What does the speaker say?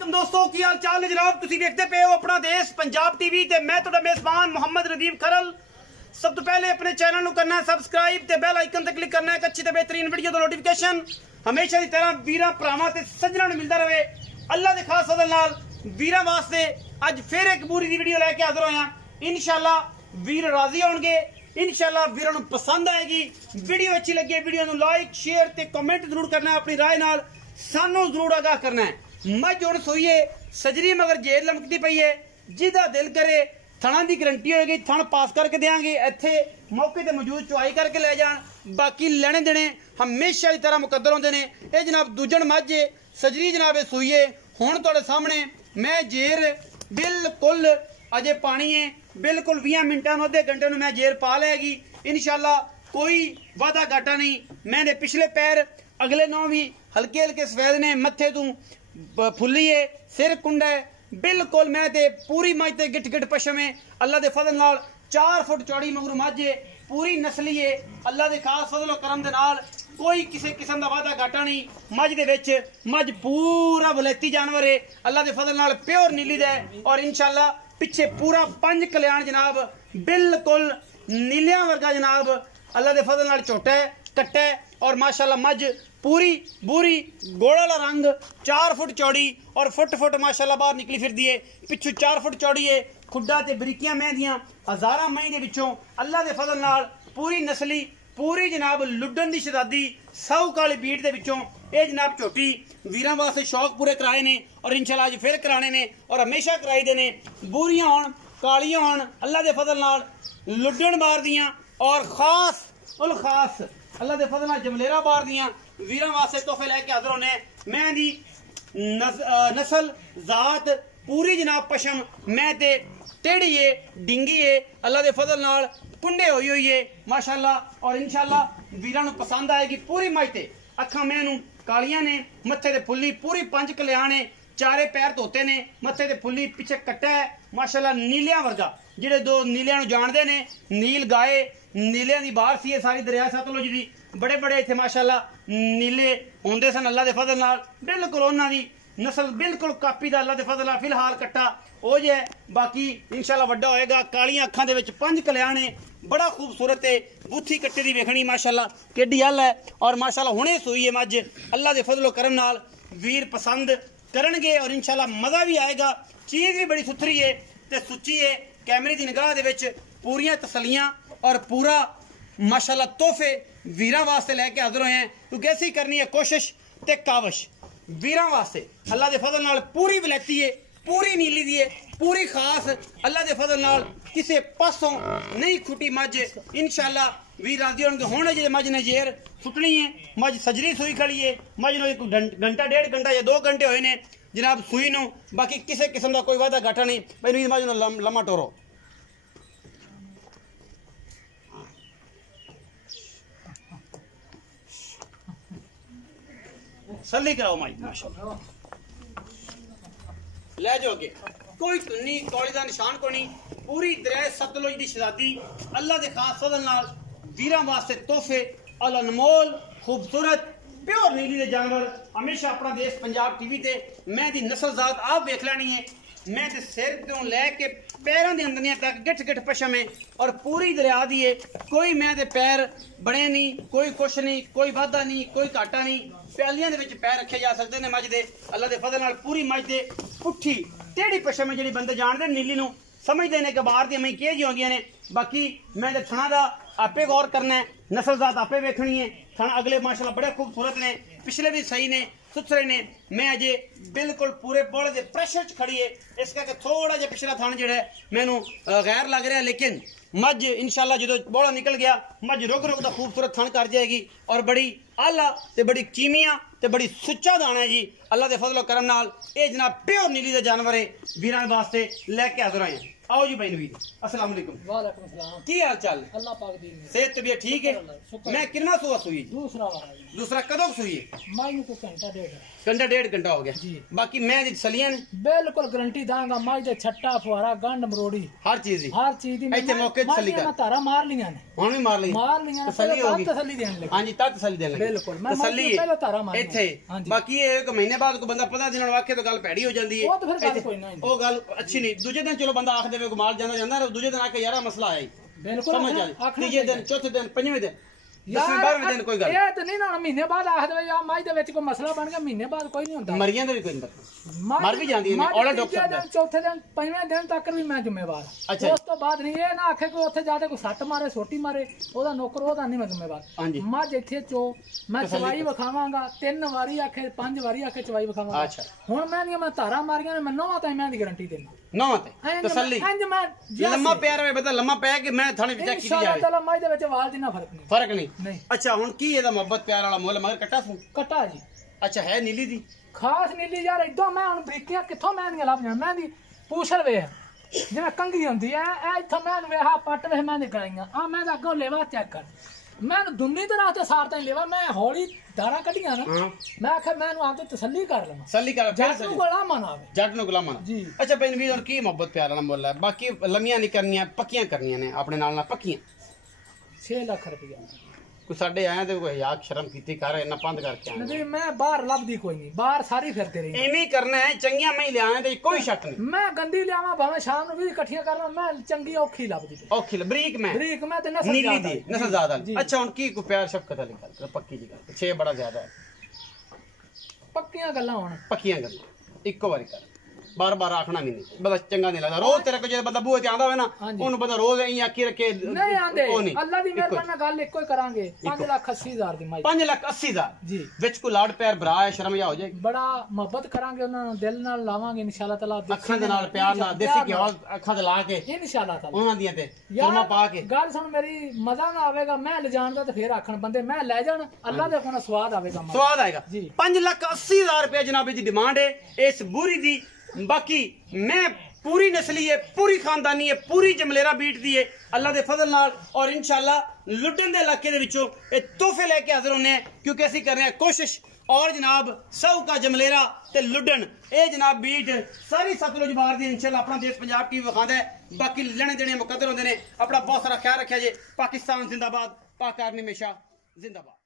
वालेकुम दोस्तों की हाल चाल है जनाब। तुसी देखते पे हो अपना देश पंजाब टीवी ते मैं तुहाडा मेजबान मोहम्मद रदीफ खरल। सब तो पहले अपने चैनल को करना है सबसक्राइब ते बेल आइकन ते क्लिक करना है अच्छी ते बेहतरीन वीडियो दा नोटिफिकेशन हमेशा की तरह वीरां भरावां ते सज्जनां नूं मिलदा रहे। अल्लाह दे खास फजल नाल वीरां वास्ते अज फिर एक पूरी दी वीडियो लेके हाजिर होया। इंशाअल्लाह वीर राजी होणगे, इंशाअल्लाह वीरां नूं पसंद आएगी। वीडियो अच्छी लगे वीडियो नूं लाइक शेयर ते कमेंट जरूर करना है, अपनी राय नाल सानू जरूर आगाह करना है। मझ हुण सोईए सजरी मगर जेर लमकती पई है, जिदा दिल करे थणा की गारंटी होगी थण पास करके देंगे। इत्थे मौके ते मौजूद चुआई करके ले जान, बाकी लेने देने हमेशा की तरह मुकद्दर होंदे ने। ये जनाब दूजन मझ सजरी जनाब सोईए हुण तुहाडे सामने मैं जेर बिल्कुल अजे पानी है, बिल्कुल 20 मिनटां नूं अद्धे घंटे नूं मैं जेर पा लैगी। इंशाअल्लाह कोई वादा घाटा नहीं। मैंने पिछले पैर अगले नौ भी हल्के हल्के सफेद ने, मत्थे तू फुल्ली है, सिर कुंडा है, बिल्कुल मैं ते पूरी मझ ते गिट गिट पशम है। अल्लाह दे फजल नाल 4 फुट चौड़ी मगरू मझ है, पूरी नस्ली है। अल्लाह दे खास फजल करम दे नाल कोई किसी किस्म का वादा घाटा नहीं। मझ दे विच मझ पूरा वलैती जानवर है, अल्लाह दे फजल नाल प्योर नीली दा है। और इंशाअल्लाह पिछे पूरा 5 कल्याण जनाब बिल्कुल नीलियां वर्गा जनाब अल्लाह दे फजल नाल छोटा है, कट्टा है। और माशाल्लाह मझ पूरी बूरी गोला वाला रंग 4 फुट चौड़ी और फुट फुट माशाल्लाह बाहर निकली फिरदी है। पिछू 4 फुट चौड़ी है, खुड्डा ते बरीकियां मैं दियां हजारां मई दे विचों अल्लाह दे फजल नाल पूरी नस्ली पूरी जनाब लुड्डन दी शहजादी सौ काली बीट दे विचों ये जनाब झोटी वीरां वास्ते शौक पूरे कराए ने और इंशाअल्लाह अज फिर कराने ने और हमेशा कराई दे ने। बूरियां होण कालियां होण अल्लाह दे फजल नाल लुड्डन बार दियां और खास उल खास अल्लाह दे फजल नाल जमलेरा बार दियां वीरां वास्ते तोहफे लैके हाजिर होने। मैं दी नस्ल जात पूरी जनाब पशम मैं ते टेढ़ी है डिंगी है, अल्लाह दे फजल नाल कुंडे हुई है माशाल्लाह। और इंशाअल्लाह वीरां नूं पसंद आएगी। पूरी मझ ते अखां मैनू कालियां ने, मत्थे ते फुल्ली पूरी 5 कल्याण है, चारे पैर धोते ने, मत्थे ते फुल्ली पिछे कट्टा है माशाल्लाह नीलियां वर्गा। जेडे दो नीलियां नूं जानदे ने, नील गाय नीलियां दी बाहर सी सारी दरिया सतलुज दी, बड़े बड़े इत्थे माशाल्लाह नीले होंदे सन अल्लाह दे फजल नाल। बिल्कुल उन्हां दी नस्ल बिल्कुल कापी दा अल्लाह दे फजल नाल फिलहाल कट्टा हो जे, बाकी इंशाअल्लाह वड्डा होएगा। कालियां अखां दे विच 5 कल्याण है, बड़ा खूबसूरत है। बूथी कट्टे दी वेखणी माशाल्लाह केडी हल है और माशाल्लाह हुणे सोई है मझ। अल्लाह दे फजलो करम नाल वीर पसंद करनगे और इंशाअल्लाह मजा भी आएगा। चीज़ भी बड़ी सुथरी है ते सुच्ची है। कैमरे की निगाह दे विच पूरियां तसलियां और पूरा माशाल्लाह तोहफे वीरां वास्ते लैके हाजिर होए हैं, क्योंकि ऐसी करनी है कोशिश ते काविश वीरां वास्ते। अल्लाह दे फजल नाल पूरी वलैती है, पूरी नीली दी है, पूरी खास अल्लाह दे फजल नाल किसी पासों नहीं खुटी मझ। इंशाअल्लाह वीर राजी होणगे। हुण जे मझ ने जेर सुटनी है, मझ सजरी सूई खड़ी है, मझ नूं एक घंटा 1.5 घंटा या 2 घंटे होए ने जनाब सूई नूं। बाकी किसी किस्म का कोई वादा घाटा नहीं। भाई मझ नूं लम्मा टोरो सल्ली कराओ माई माशाल्लाह ले जाओ अगे। कोई तुन्नी कौड़ी का निशान को नहीं। पूरी दरिया सतलुज की शहजादी अल्लाह के खास फजल नाल वीरां वास्ते तोहफे अनमोल खूबसूरत प्योर नीली दे जानवर हमेशा अपना देश पंजाब टीवी ते मैं दी नस्ल जात आप वेख लैनी है। मैं ते सिर तो लैके पैरों की अंदरियां तक गिठ गिठ पशम है और पूरी दरिया दी है। कोई मैं ते पैर बने नहीं, कोई कुछ नहीं, कोई वाधा नहीं, कोई घाटा नहीं। प्यालियां दे विच पैर रखे जा सकते हैं मझ दे अल्लाह दे फजल नाल। पूरी मझ दे पुट्ठी टेढ़ी पशम है जिहड़ी बंदे जानदे नीली नूं समझदे ने कि बाहर दी मई किह जी होंदियां ने। बाकी मैं ते थणा दा आपे गौर करना है, नस्ल जात आपे वेखनी है। थण अगले माशाल्लाह बड़े खूबसूरत ने, पिछले भी सही ने, सुथरे ने। मैं अजे बिल्कुल पूरे बोले दे प्रेशर च खड़ी है, इस करके थोड़ा जिहा पिछला थण जिहड़ा है मैनू गैर लग रहा। लेकिन मझ इंशाअल्लाह जो बोला निकल गया मझ रुग रुग दा खूबसूरत थण कर जाएगी और बड़ी आला ते बड़ी कीमिया ते बड़ी सुच्चा दाना है जी। अल्लाह दे फजलो करम नाल ये जनाब प्योर नीली दे जानवर है वीरां वास्ते लैके हाजिर आए हैं। आओ जी भाई नवीद, अस्सलाम वालेकुम। वालेकुम सलाम। की हाल चाल? अल्लाह पाक दी सेहत तबीयत ठीक है? मैं कितना सुआ सुई? दूसरा वाला दूसरा कदों सुई है? माई को घंटा डेढ़ घंटा डेढ़ घंटा हो गया जी। बाकी मैं जी सलियां ने बिल्कुल गारंटी दांगा माई दे छट्टा फुहारा गंड मरोड़ी हर चीज दी हर चीज दी इत्थे मौके ते तसल्ली कर। तारा मार लियां ने हुन भी मार ली तसल्ली होगी तसल्ली देन लगे। हां जी ता तसल्ली देन लगे बिल्कुल मैं तसल्ली पहले तारा मार इत्थे बाकी ये एक महीने बाद को बंदा 15 दिन वाके तो गल पैड़ी हो जांदी है वो तो फिर गल कोई ना ओ गल अच्छी नहीं। दूजे दिन चलो बंदा आख देवे को माल जांदा जांदा दूजे दिन आके यार मसला है बिल्कुल समझ आ तीजे दिन चौथे दिन पंजवें दिन 10वें 12वें दिन कोई गल ये तो नहीं ना महीने बाद आख दे या माई दे विच कोई मसला बन गया महीने बाद कोई नहीं होंदा मरियां दे भी कोई नहीं मर भी जांदी ने औला डॉक्टर दिन चौथे दिन पंजवें दिन तक भी मैं जिम्मेवार अच्छा उस तो बाद नहीं ये ना आखे को उत्थे जाके कोई सੱਟ मारे सोटी मारे ओदा नौकर ओदा नहीं मैं जिम्मेवार मੱਝ ਇੱਥੇ चो मैं चवाई विखावांगा 3 ਵਾਰੀ आखे 5 ਵਾਰੀ आखे चवाई विखावांगा। अच्छा हुन मैं नहीं मैं धारा मारियां ने मैं 9 ताई मैं दी गारंटी देना 9 ते तसल्ली इंज मैं लम्मा प्यार में बता लम्मा पै के मैं थाने विच की जाए इंशाअल्लाह मੱਝ ਦੇ ਵਿੱਚ ਵਾਲ ਦੀ ਨਾ ਫਰਕ नहीं। अच्छा हुन की ਇਹਦਾ ਮੁਹੱਬਤ ਪਿਆਰ ਵਾਲਾ ਮੁੱਲ ਮਗਰ ਕੱਟਾ ਸੂ ਕੱਟਾ ਜੀ। अच्छा है नीली दी खास नीली यार इदों मैं हुन बरीकियां कित्थों मैं नहीं ਲੱਭ ਜਾਂ ਮੈਂ ਦੀ ਪੂਛਲ ਵੇ ਜਿਵੇਂ ਕੰਗੀ ਹੁੰਦੀ ਐ ਐ ਇੱਥੋਂ ਮੈਂ ਵੇਹਾ ਪੱਟ ਵੇ ਮੈਂ ਨਿਕਲਾਈਆਂ ਆ ਮੈਂ ਤਾਂ ਅੱਗੋਂ ਲੈਵਾ ਚੈੱਕ ਕਰ मैं दुन्नी तरह ते सार ताई लेवा मैं हौली दारा कटियां ना मैं आखे मैं आपसे तसल्ली कर लवां तसल्ली कर जट नु गुलाम आवे जट नु गुलाम आना जी। अच्छा बेन वीर और की मोहब्बत प्यार वाला मुੱਲ है बाकी लम्मियां नहीं करनियां पक्कियां करनियां ने अपने नाल ना पक्कियां 6 लाख रुपया कोई साडे आया ते कोई हयाक शर्म कीती कर इना बंद करके आया नहीं मैं बाहर लभदी कोई नहीं बाहर सारी फिरते रही एवें करना है चंगियां मैं ले आया ते कोई शक नहीं मैं गंदी लियावा भावे शाम नु भी इकट्ठियां करना मैं चंगी औखी लभदी औखी बरीक मैं ते नस्ल नीली दी नस्ल ज्यादा। अच्छा हुन की को प्यार शफकत वाली गल पक्की जी गल 6 बड़ा ज्यादा है पक्कियां गल्लां होण पक्कियां गल्लां इको बारी कर बार बार आखना भी नहीं बड़ा चंगा नहीं लगता रोज तेरे को जो बंदा बूहे ते आंदा होवे ना ओनु बंदा रोज ऐ आखी रखे नहीं आंदे अल्लाह दी मेहरबानी गल इको ही करांगे 5,80,000 दी माई 5,80,000 जी विच को लाड प्यार भरा है शर्म या हो जाए बड़ा मोहब्बत करांगे उन्हां नु दिल नाल लावांगे इंशाअल्लाह ताला अखां दे नाल प्यार नाल देसी घिओ अखां दे ला के इंशाअल्लाह ताला उन्हां दियां ते सुरमा पा के गल सुन मेरी मजा ना आवेगा मैं ले जान दा ते फिर आखण बंदे मैं ले जान अल्लाह दे कोना स्वाद आवेगा स्वाद आएगा जी। 5,80,000 रुपया जनाब दी डिमांड है इस बुरी दी। बाकी मैं पूरी नस्ली है पूरी खानदानी है पूरी जमलेरा बीट दी है अल्लाह दे फजल नाल और इंशाअल्लाह लुडन दे इलाके दे विचों ए तोहफे लेके हाजिर होने हैं क्योंकि असीं कर रहे हैं कोशिश और जनाब सऊ का जमलेरा ते लुडन ए जनाब बीट सारी सतलुज बार दी इंशाअल्लाह अपना देश पंजाब टीवी विखांदा है। बाकी लेने देने मुकद्दर होंदे ने अपना बहुत सारा ख्याल रखिया जे। पाकिस्तान जिंदाबाद पाक आर्मी हमेशा जिंदाबाद।